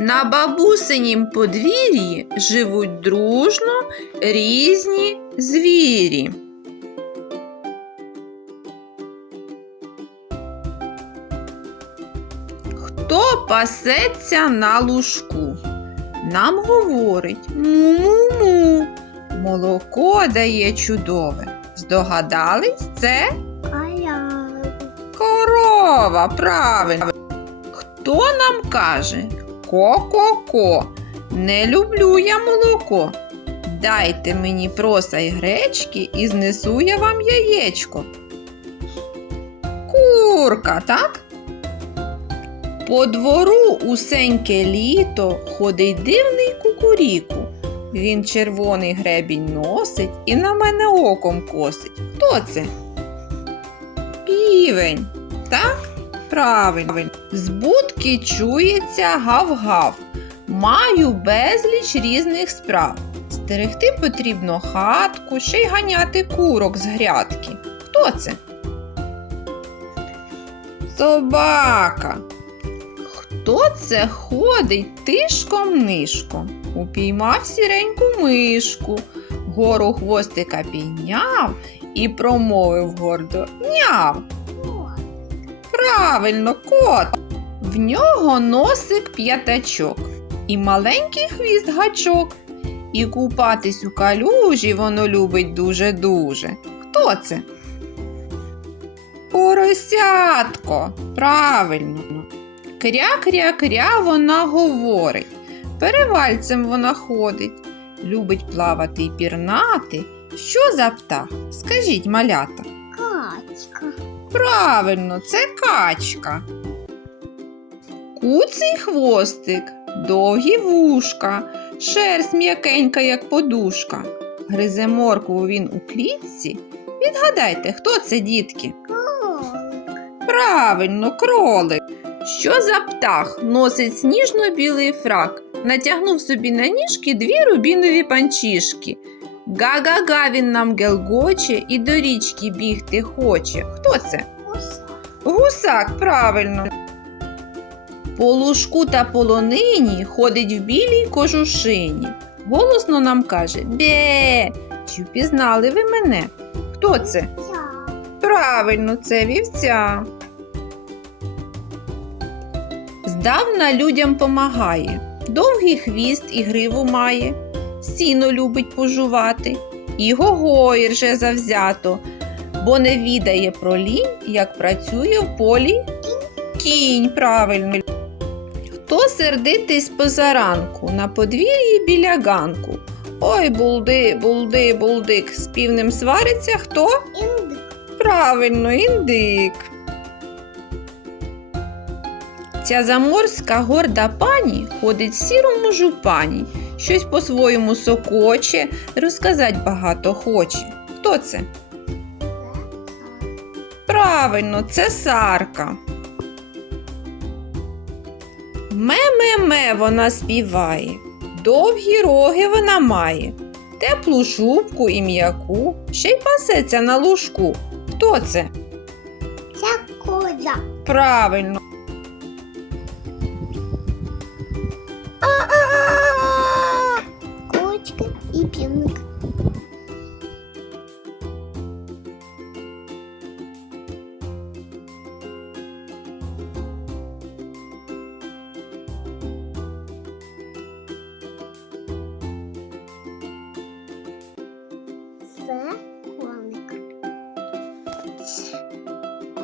На бабусинім подвір'ї живуть дружно різні звірі. Хто пасеться на лужку? Нам говорить му-му-му. Молоко дає чудове. Здогадались, це корова, правильно. Хто нам каже ко-ко-ко? Не люблю я молоко. Дайте мені проса й гречки і знесу я вам яєчко. Курка, так? По двору усеньке літо ходить дивний кукуріку. Він червоний гребінь носить і на мене оком косить. Хто це? Півень. Так? Правильно. З будки чується гав-гав. Маю безліч різних справ. Стерегти потрібно хатку, ще й ганяти курок з грядки. Хто це? Собака. Хто це ходить тишком-нишком? Упіймав сіреньку мишку, гору хвостика підняв і промовив гордо няв. Правильно, кот. В нього носик п'ятачок і маленький хвіст гачок. І купатись у калюжі воно любить дуже-дуже. Хто це? Поросятко. Правильно. Кря-кря-кря вона говорить. Перевальцем вона ходить. Любить плавати й пірнати. Що за птах? Скажіть, малята. Качка. Правильно, це качка. Куций хвостик, довгі вушка, шерсть м'якенька, як подушка. Гризе моркву він у клітці. Відгадайте, хто це, дітки? Правильно, кролик. Що за птах носить сніжно-білий фрак, натягнув собі на ніжки дві рубінові панчішки. Га-га-га він нам гелгоче і до річки бігти хоче. Хто це? Уса. Гусак, правильно. По лужку та полонині ходить в білій кожушині. Голосно нам каже Бе. Чи впізнали ви мене? Хто це? Ця. Правильно, це вівця. Здавна людям помагає. Довгий хвіст і гриву має, сіно любить пожувати, і гогой рже завзято, бо не відає про лінь, як працює в полі кінь правильно. Хто сердитий з позаранку на подвір'ї біля ганку? Ой, булди, булди, булдик, з півнем свариться хто? Індик. Правильно, індик. Ця заморська горда пані ходить в сірому жупані, щось по-своєму сокоче, розказать багато хоче. Хто це? Правильно, це сарка. Ме-ме-ме вона співає, довгі роги вона має, теплу шубку і м'яку, ще й пасеться на лужку. Хто це? Ця коза. Правильно.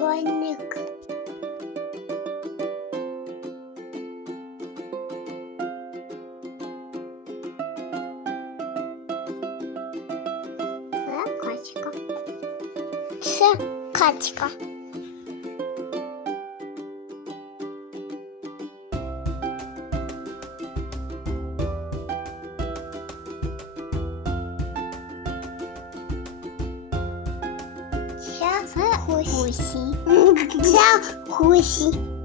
Коник. Це качка. Це качка. Це гусі. Це гусі. Це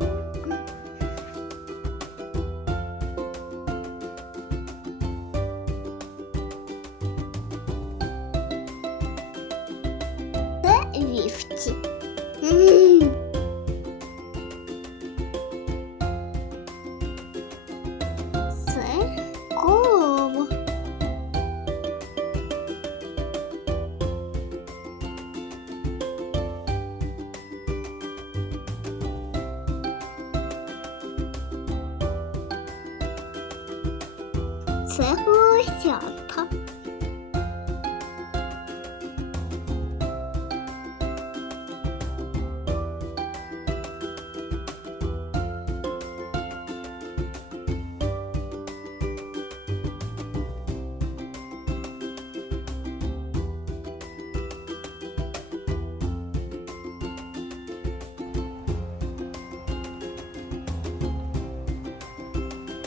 Це гусятка.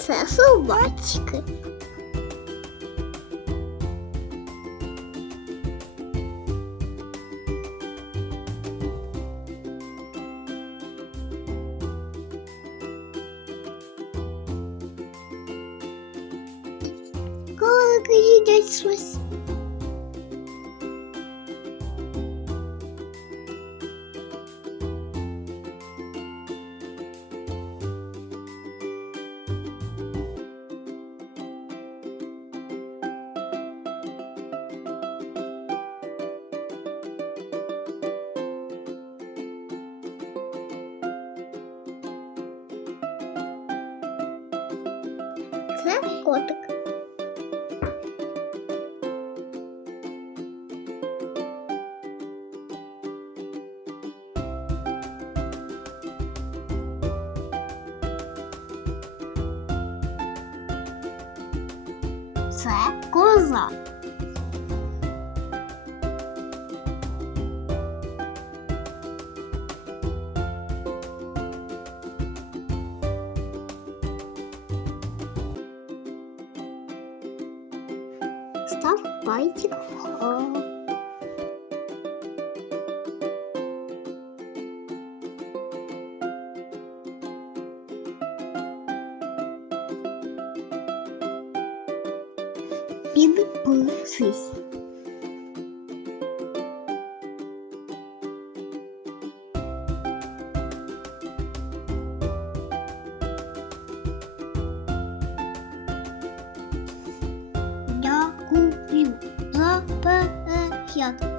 Це собачки. Їдять щось. Це котик. Це коза. Став пальчик Підписуйся. Дякую за перегляд.